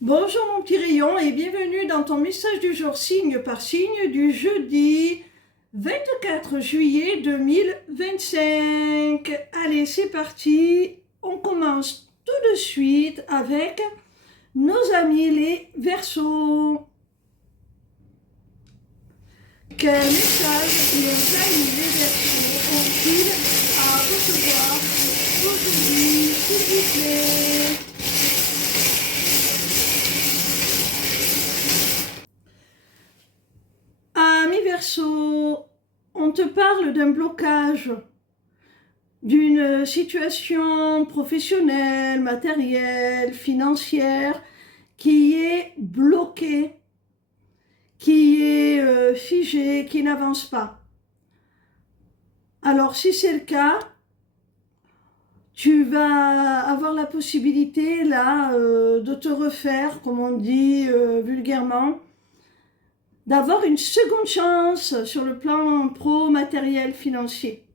Bonjour mon petit rayon et bienvenue dans ton message du jour signe par signe du jeudi 24 juillet 2025. Allez, c'est parti. On commence tout de suite avec nos amis les Verseaux. Quel message nos amis les Verseaux ont-ils à recevoir aujourd'hui, s'il vous plaît? Ami Verseau, on te parle d'un blocage, d'une situation professionnelle, matérielle, financière qui est bloquée, qui est figée, qui n'avance pas. Alors si c'est le cas, tu vas avoir la possibilité là de te refaire, comme on dit vulgairement, d'avoir une seconde chance sur le plan pro, matériel, financier.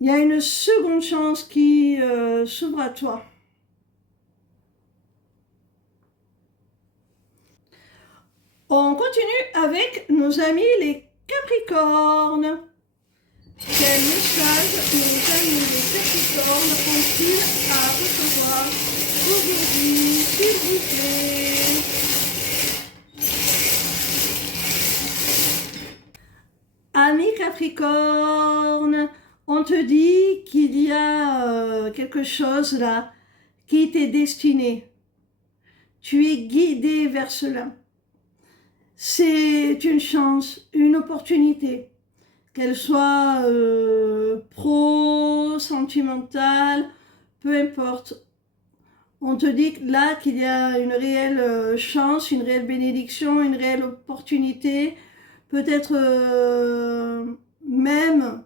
Il y a une seconde chance qui s'ouvre à toi. On continue avec nos amis les Capricornes. Quel message nos amis les Capricornes ont-ils à recevoir aujourd'hui, s'il vous plaît? Amis Capricorne, on te dit qu'il y a quelque chose là qui t'est destiné. Tu es guidé vers cela. C'est une chance, une opportunité, qu'elle soit pro, sentimentale, peu importe. On te dit là qu'il y a une réelle chance, une réelle bénédiction, une réelle opportunité, peut-être même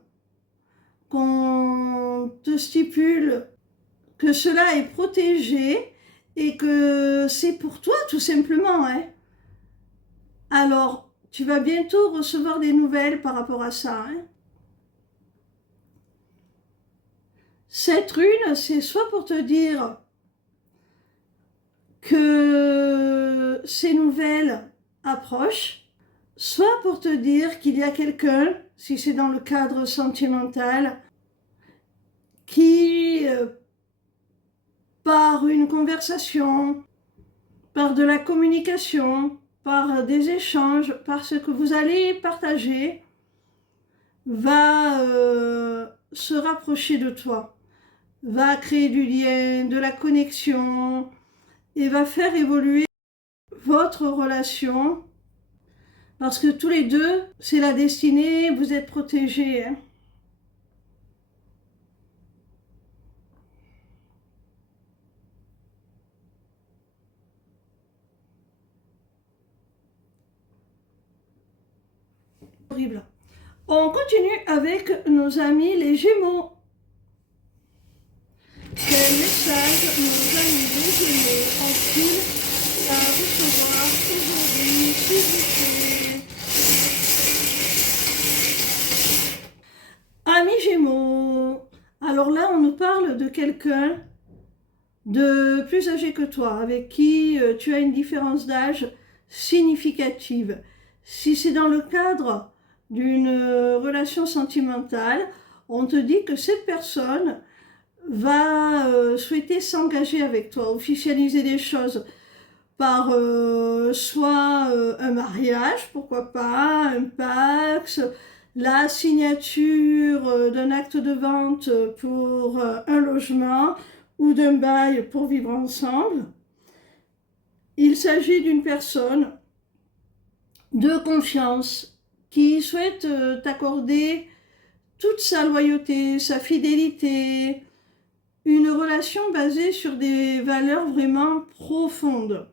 qu'on te stipule que cela est protégé et que c'est pour toi tout simplement, hein. Alors, tu vas bientôt recevoir des nouvelles par rapport à ça, hein. Cette rune, c'est soit pour te dire que ces nouvelles approchent, soit pour te dire qu'il y a quelqu'un, si c'est dans le cadre sentimental, qui, par une conversation, par de la communication, par des échanges, par ce que vous allez partager, va se rapprocher de toi, va créer du lien, de la connexion et va faire évoluer votre relation parce que tous les deux, c'est la destinée, vous êtes protégés, hein. Horrible. On continue avec nos amis les Gémeaux. Quel message nos amis les Gémeaux ont-ils à recevoir aujourd'hui, s'il vous plaît? Amis Gémeaux, alors là on nous parle de quelqu'un de plus âgé que toi, avec qui tu as une différence d'âge significative. Si c'est dans le cadre d'une relation sentimentale, on te dit que cette personne va souhaiter s'engager avec toi, officialiser les choses par soit un mariage, pourquoi pas, un Pacs, la signature d'un acte de vente pour un logement ou d'un bail pour vivre ensemble. Il s'agit d'une personne de confiance qui souhaite t'accorder toute sa loyauté, sa fidélité, une relation basée sur des valeurs vraiment profondes.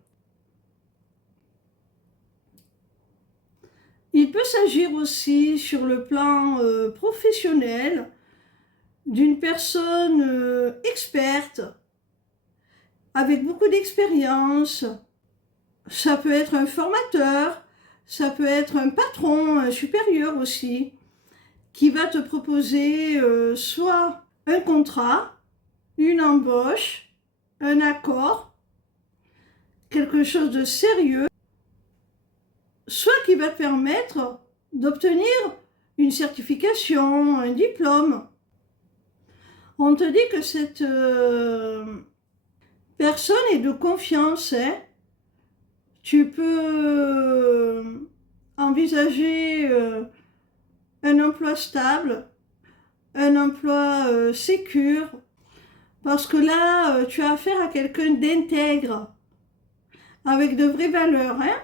Il peut s'agir aussi sur le plan professionnel d'une personne experte, avec beaucoup d'expérience. Ça peut être un formateur, ça peut être un patron, un supérieur aussi, qui va te proposer soit un contrat, une embauche, un accord, quelque chose de sérieux, soit qui va te permettre d'obtenir une certification, un diplôme. On te dit que cette personne est de confiance, hein. Tu peux envisager un emploi stable, un emploi sécure, parce que là, tu as affaire à quelqu'un d'intègre, avec de vraies valeurs, hein.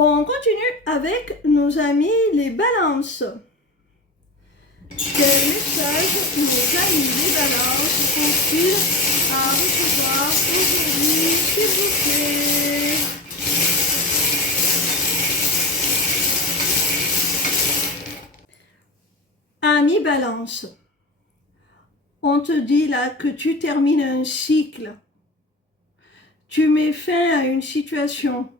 On continue avec nos amis les balances. Quel message nos amis les balances ont-ils à recevoir aujourd'hui, s'il vous plaît? Ami balance, on te dit là que tu termines un cycle. Tu mets fin à une situation.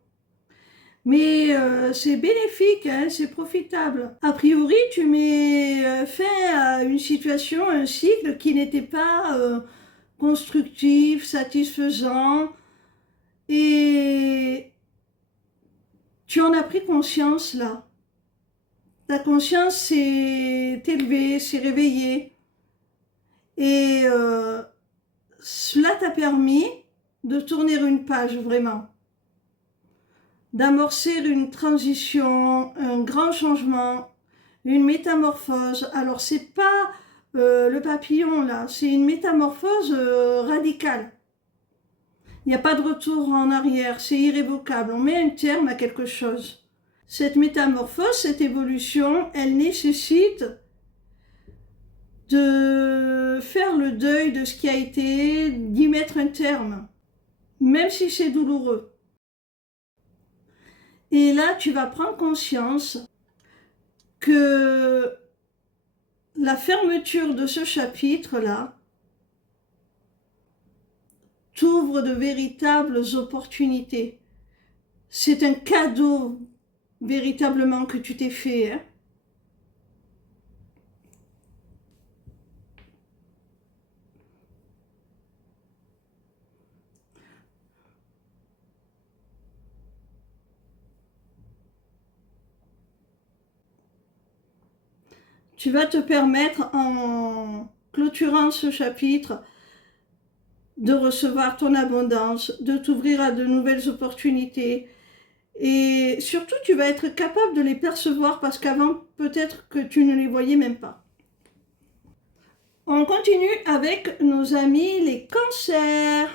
Mais c'est bénéfique, hein, c'est profitable. A priori, tu mets fin à une situation, un cycle qui n'était pas constructif, satisfaisant, et tu en as pris conscience là. Ta conscience s'est élevée, s'est réveillée, et cela t'a permis de tourner une page vraiment, d'amorcer une transition, un grand changement, une métamorphose. Alors c'est pas le papillon là, c'est une métamorphose radicale. Il n'y a pas de retour en arrière, c'est irrévocable. On met un terme à quelque chose. Cette métamorphose, cette évolution, elle nécessite de faire le deuil de ce qui a été, d'y mettre un terme, même si c'est douloureux. Et là, tu vas prendre conscience que la fermeture de ce chapitre-là t'ouvre de véritables opportunités. C'est un cadeau véritablement que tu t'es fait, hein. Tu vas te permettre, en clôturant ce chapitre, de recevoir ton abondance, de t'ouvrir à de nouvelles opportunités. Et surtout, tu vas être capable de les percevoir parce qu'avant, peut-être que tu ne les voyais même pas. On continue avec nos amis les cancers.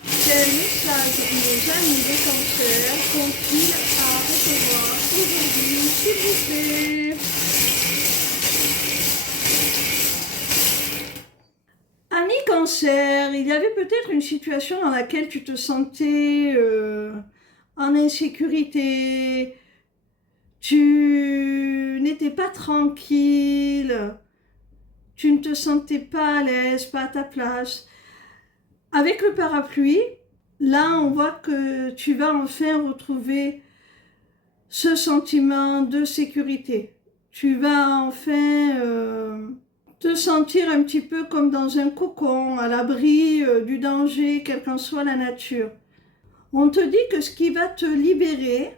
Quel message nos amis les cancers ont-ils à recevoir aujourd'hui, s'il vous plaît? Ami cancer, il y avait peut-être une situation dans laquelle tu te sentais en insécurité, tu n'étais pas tranquille, tu ne te sentais pas à l'aise, pas à ta place. Avec le parapluie, là on voit que tu vas enfin retrouver ce sentiment de sécurité. Tu vas enfin te sentir un petit peu comme dans un cocon, à l'abri du danger, quelle qu'en soit la nature. On te dit que ce qui va te libérer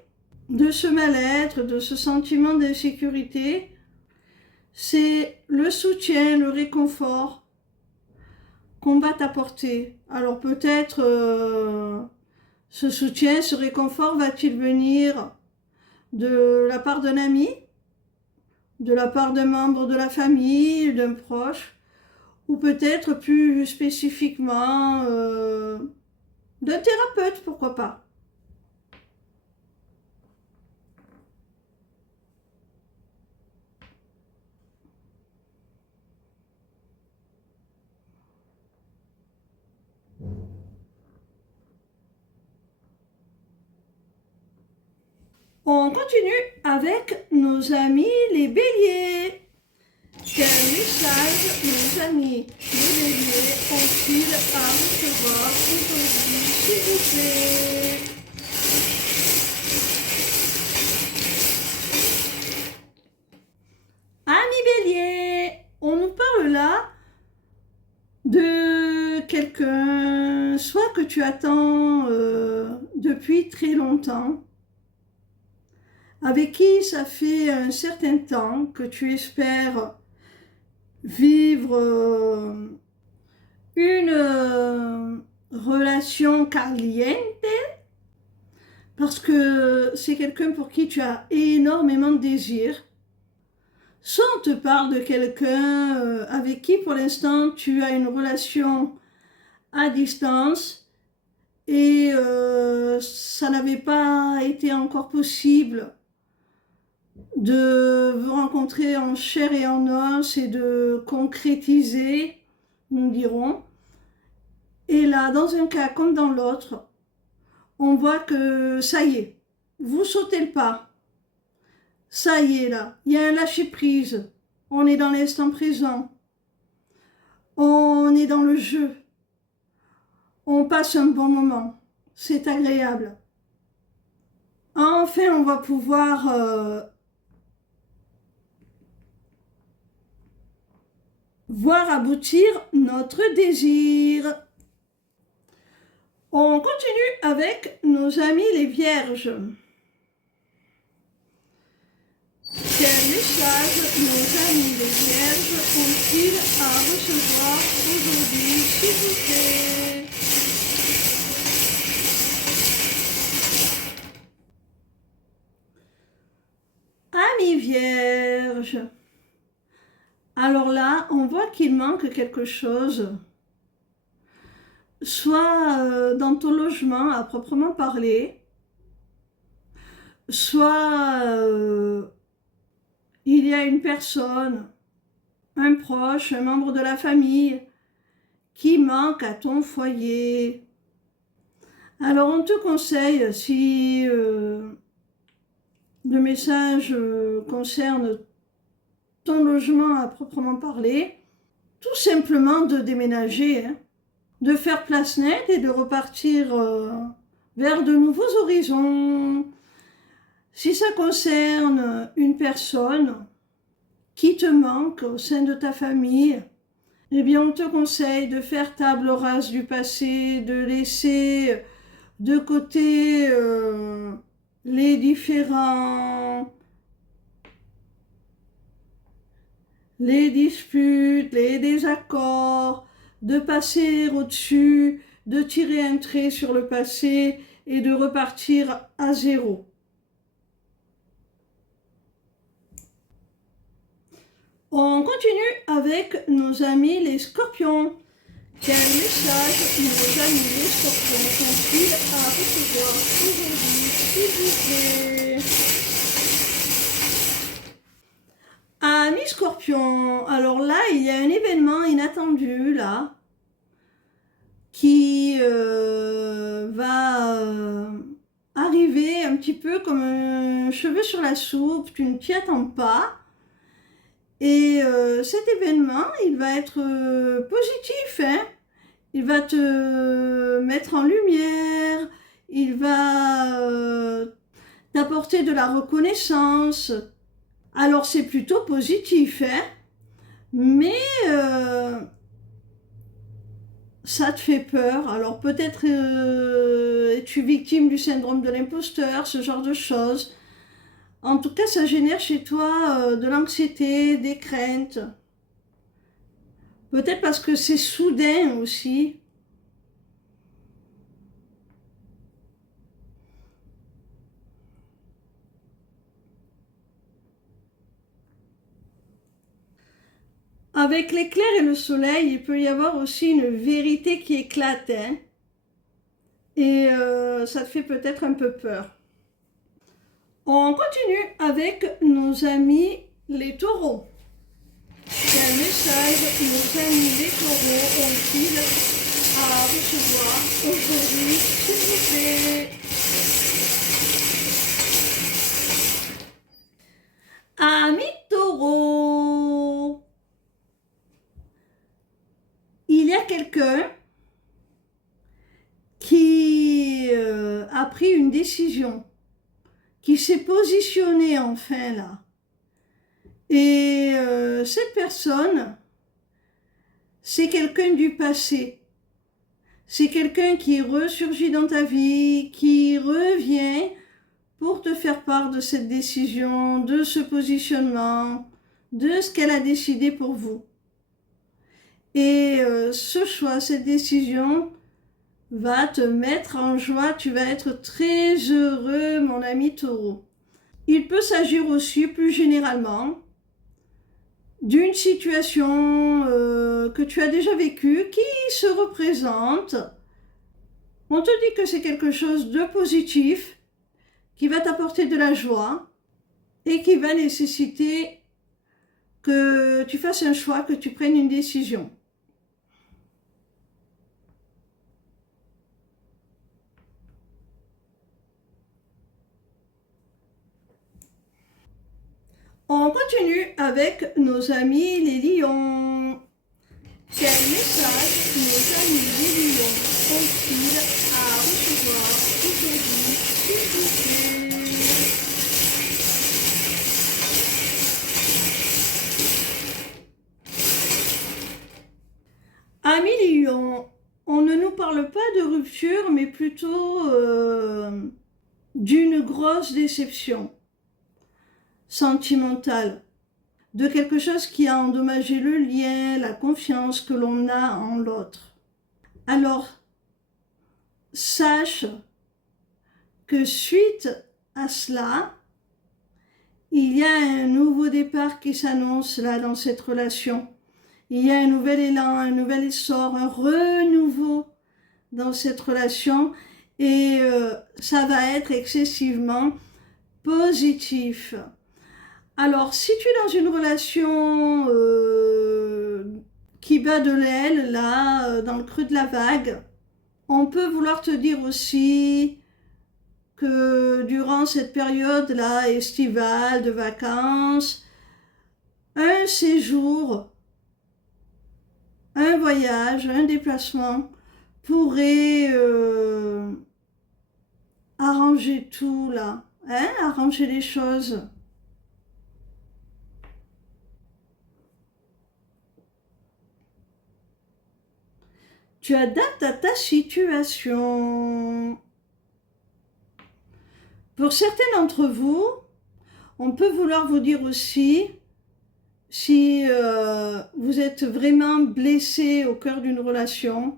de ce mal-être, de ce sentiment d'insécurité, c'est le soutien, le réconfort qu'on va t'apporter. Alors peut-être ce soutien, ce réconfort va-t-il venir de la part d'un ami, de la part d'un membre de la famille, d'un proche, ou peut-être plus spécifiquement d'un thérapeute, pourquoi pas. On continue avec nos amis les béliers. Quel message nos amis les béliers ont-ils à recevoir aujourd'hui, s'il vous plaît? quelqu'un, soit que tu attends depuis très longtemps, avec qui ça fait un certain temps que tu espères vivre une relation caliente, parce que c'est quelqu'un pour qui tu as énormément de désir. Soit on te parle de quelqu'un avec qui pour l'instant tu as une relation à distance et ça n'avait pas été encore possible de vous rencontrer en chair et en os et de concrétiser, nous dirons. Et là, dans un cas comme dans l'autre, on voit que ça y est, vous sautez le pas. Ça y est là, il y a un lâcher-prise. On est dans l'instant présent. On est dans le jeu. On passe un bon moment. C'est agréable. Enfin, on va pouvoir voir aboutir notre désir. On continue avec nos amis les vierges. Quel message nos amis les vierges ont-ils à recevoir aujourd'hui, s'il vous plaît? Amis vierges. Alors là, on voit qu'il manque quelque chose. Soit dans ton logement à proprement parler, soit il y a une personne, un proche, un membre de la famille qui manque à ton foyer. Alors on te conseille, si le message concerne ton logement à proprement parler, tout simplement de déménager, hein, de faire place nette et de repartir vers de nouveaux horizons. Si ça concerne une personne qui te manque au sein de ta famille, eh bien on te conseille de faire table rase du passé, de laisser de côté les disputes, les désaccords, de passer au-dessus, de tirer un trait sur le passé et de repartir à zéro. On continue avec nos amis les scorpions. Quel message nos amis les scorpions sont-ils à recevoir aujourd'hui, s'il vous plaît? Amis scorpions, alors là, il y a un événement inattendu, là, qui va arriver un petit peu comme un cheveu sur la soupe, tu ne t'y attends pas. Et cet événement, il va être positif, hein? Il va te mettre en lumière, il va t'apporter de la reconnaissance. Alors c'est plutôt positif, hein? Mais ça te fait peur. Alors peut-être es-tu victime du syndrome de l'imposteur, ce genre de choses. En tout cas, ça génère chez toi de l'anxiété, des craintes. Peut-être parce que c'est soudain aussi. Avec l'éclair et le soleil, il peut y avoir aussi une vérité qui éclate, hein? Et ça te fait peut-être un peu peur. On continue avec nos amis les taureaux. Quel message nos amis les taureaux ont-ils à recevoir aujourd'hui, s'il vous plaît? Amis taureaux, il y a quelqu'un qui a pris une décision, qui s'est positionné enfin là. Et cette personne, c'est quelqu'un du passé. C'est quelqu'un qui ressurgit dans ta vie, qui revient pour te faire part de cette décision, de ce positionnement, de ce qu'elle a décidé pour vous. Et ce choix, cette décision va te mettre en joie, tu vas être très heureux, mon ami Taureau. Il peut s'agir aussi plus généralement d'une situation que tu as déjà vécue qui se représente. On te dit que c'est quelque chose de positif qui va t'apporter de la joie et qui va nécessiter que tu fasses un choix, que tu prennes une décision. On continue avec nos amis les lions. Quel message nos amis les lions ont-ils à recevoir aujourd'hui, s'il vous plaît? Amis lions, on ne nous parle pas de rupture, mais plutôt d'une grosse déception sentimentale, de quelque chose qui a endommagé le lien, la confiance que l'on a en l'autre. Alors, sache que suite à cela, il y a un nouveau départ qui s'annonce là dans cette relation. Il y a un nouvel élan, un nouvel essor, un renouveau dans cette relation et ça va être excessivement positif. Alors, si tu es dans une relation qui bat de l'aile, là, dans le creux de la vague, on peut vouloir te dire aussi que durant cette période-là, estivale, de vacances, un séjour, un voyage, un déplacement pourrait arranger tout là, hein, arranger les choses. Tu adaptes à ta situation. Pour certains d'entre vous, on peut vouloir vous dire aussi, si vous êtes vraiment blessé au cœur d'une relation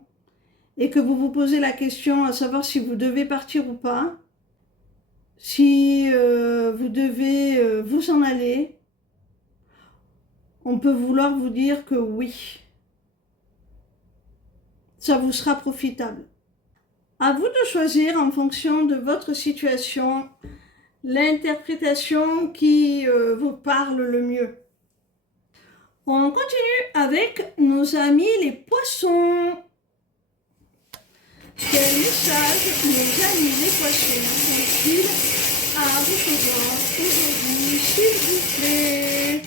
et que vous vous posez la question à savoir si vous devez partir ou pas, si vous devez vous en aller, on peut vouloir vous dire que oui, ça vous sera profitable. À vous de choisir en fonction de votre situation l'interprétation qui vous parle le mieux. On continue avec nos amis les poissons. Quel message nos amis les poissons ont-ils à recevoir aujourd'hui, s'il vous plaît?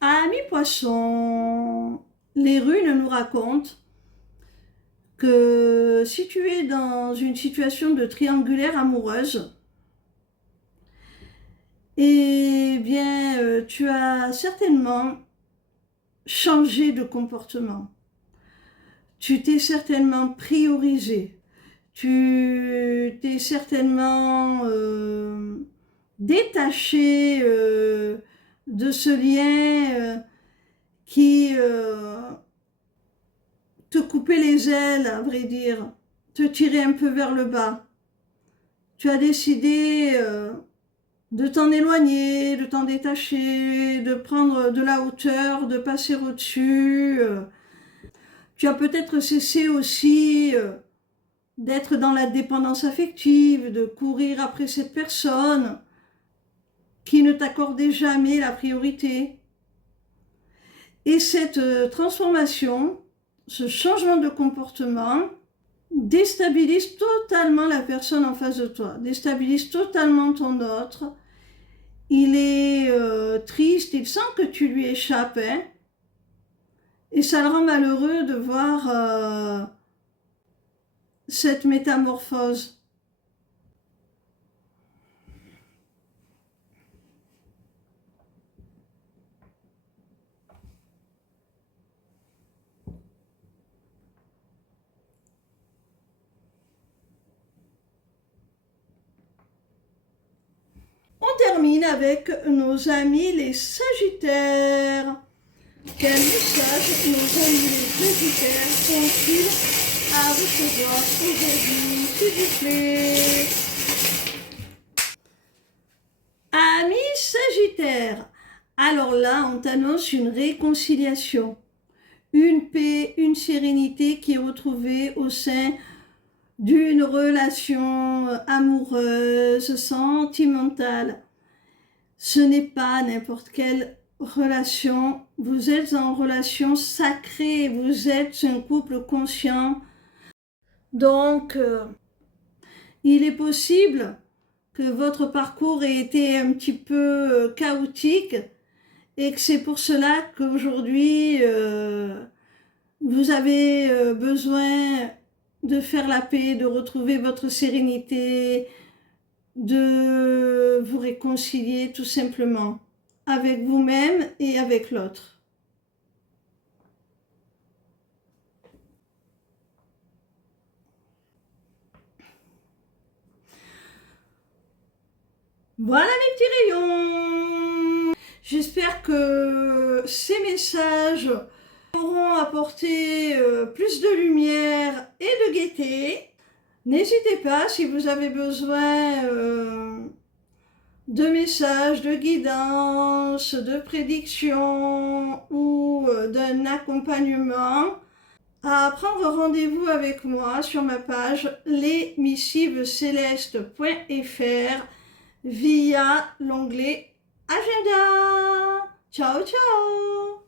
Amis poissons, les runes nous racontent que si tu es dans une situation de triangulaire amoureuse, eh bien, tu as certainement changé de comportement. Tu t'es certainement priorisé. Tu t'es certainement détaché de ce lien qui te coupait les ailes, à vrai dire, te tirer un peu vers le bas. Tu as décidé de t'en éloigner, de t'en détacher, de prendre de la hauteur, de passer au-dessus. Tu as peut-être cessé aussi d'être dans la dépendance affective, de courir après cette personne qui ne t'accordait jamais la priorité. Et cette transformation, ce changement de comportement, déstabilise totalement la personne en face de toi, déstabilise totalement ton autre. Il est triste, il sent que tu lui échappes, hein, et ça le rend malheureux de voir cette métamorphose. avec nos amis les Sagittaires. Quel message nos amis les Sagittaires sont-ils à recevoir aujourd'hui, s'il vous plaît? Amis Sagittaires, alors là, on t'annonce une réconciliation, une paix, une sérénité qui est retrouvée au sein d'une relation amoureuse, sentimentale. Ce n'est pas n'importe quelle relation, vous êtes en relation sacrée, vous êtes un couple conscient. Donc, il est possible que votre parcours ait été un petit peu chaotique et que c'est pour cela qu'aujourd'hui, vous avez besoin de faire la paix, de retrouver votre sérénité, de vous réconcilier tout simplement avec vous-même et avec l'autre. Voilà mes petits rayons. J'espère que ces messages auront apporté plus de lumière et de gaieté. N'hésitez pas, si vous avez besoin de messages, de guidance, de prédictions ou d'un accompagnement, à prendre rendez-vous avec moi sur ma page lesmissivescélestes.fr via l'onglet Agenda. Ciao, ciao!